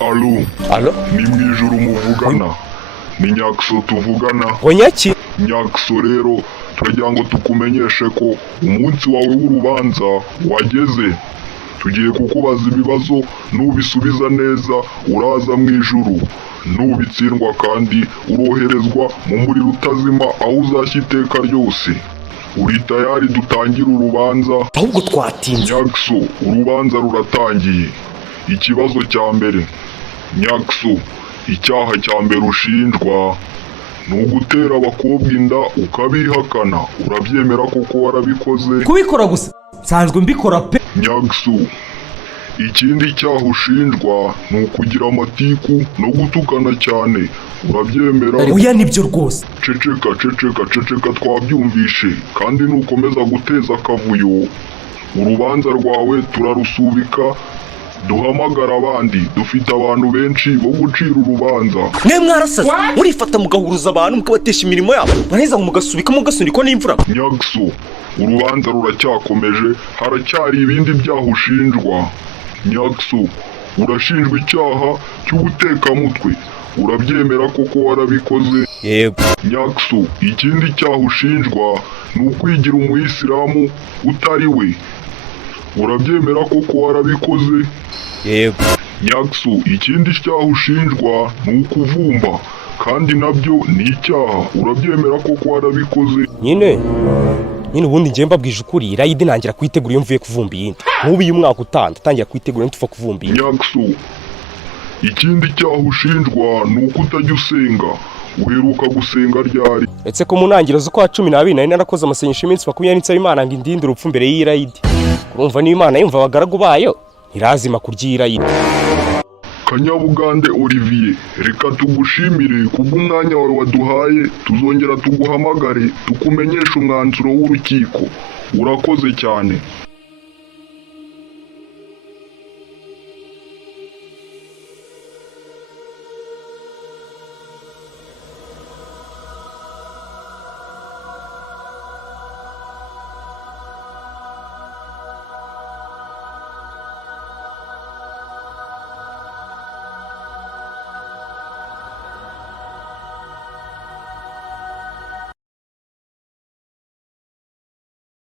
Alo. Alo? Ni mu ijoro muvugana. Ni Nyakso tuvugana. Onyaki? Nyakso rero turagira ngo tukumenyeshe ko umunsi wawe w'urubanza wageze. Tugiye kukubaza ibibazo nubisubiza neza uraza mu ijuru. Nubitsindwa kandi uroherezwa mu muriro utazima aho uzashya iteka ryose. Uri tayari dutangire urubanza? Ahubwo twatinze. Nyakso, urubanza ruratangiye. Ikibazo cya mbere. Nyakso, icyaha cya mbere ushinjwa ni ugutera abakobwa inda ukabihakana. Urabyemera koko warabikoze? Kubikora gusa nsanzwe mbikora pe. Nyakso, ikindi cyaha ushinjwa ni ukugira amatiku no gutukana cyane. Urabyemera? Oya nibyo rwose. Ceceka twabyumvishe, kandi nukomeza guteza akavuyo urubanza rwawe turarusubika. Duhamagara abandi, dufite abantu benshi bo gucira urubanza. Mwe mwarasaze murifata mugahuruza abantu mukabatesha imirimo yabo mwaneza mugasubika mugasuniko n'imvura. Nyakso, urubanza ruracyakomeje, haracyari ibindi byaha ushinjwa. Nyakso, urashinjwa icyaha cy'ubutekamutwe. Urabyemera koko warabikoze? Yego. Nyakso, ikindi cyaha ushinjwa ni ukwigira umuyisilamu utari we. Urabyemera koko warabikoze? Yego. Nyakso, ikindi cyaha ushinjwa ni ukuvumba, kandi nabyo ni icyaha. Urabyemera koko warabikoze? Nyine ubundi njye mbabwije ukuri irayidi nangira kwitegura iyo mvuye kuvumba iyindi. Nk'ubu uyu mwaka utanda tangira kwitegura tuva kuvumba iyindi. Nyakso, ikindi cyaha ushinjwa ni uko utajya usenga. Uheruka gusenga ryari? Etse ko mu ntangiriro z'ukwa 12 nari narakoze amasengesho iminsi 20 nsaba Imana ngo indinde urupfu mbere y'irayidi. Urumva ni Imana yumva abagaragu bayo irazima kuryirayidi. Kanyabugande Olivier, reka tugushimire kubw'umwanya wawe waduhaye. Tuzongera tuguhamagare tukumenyeshe umwanzuro w'urukiko. Urakoze cyane.